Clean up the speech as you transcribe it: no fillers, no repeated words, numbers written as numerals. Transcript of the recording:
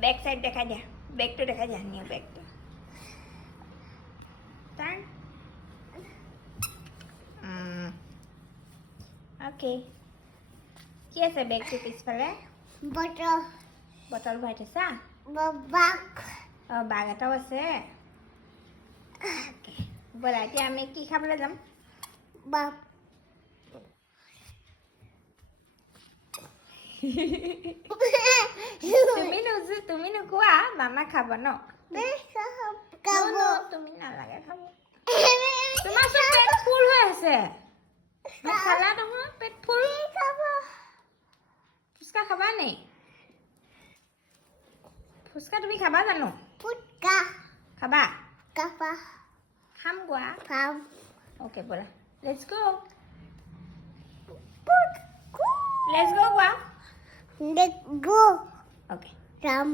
Back side দেখা দিয়া ব্যাগটো দেখা দিয়া নিউ ব্যাগটো টাৰ্ন ওকে কি আছে ব্যাগটো পিছফালে বটল ভৰাই থৈছা বাগ এটাও আছে ব'লা এতিয়া আমি কি খাবলৈ যাম তুমি নোখোৱা মামা খাব ন তুমি নালাগে খাব তোমাৰ চোন পেট ফুল হৈ আছে খালা নহয় পেট ফুল ফুচকা খাবা নে ফুচকা তুমি খাবা জানো খাবা খাম গোৱা ওকে ব'লা let's go Goa Let's go. Okay Ram.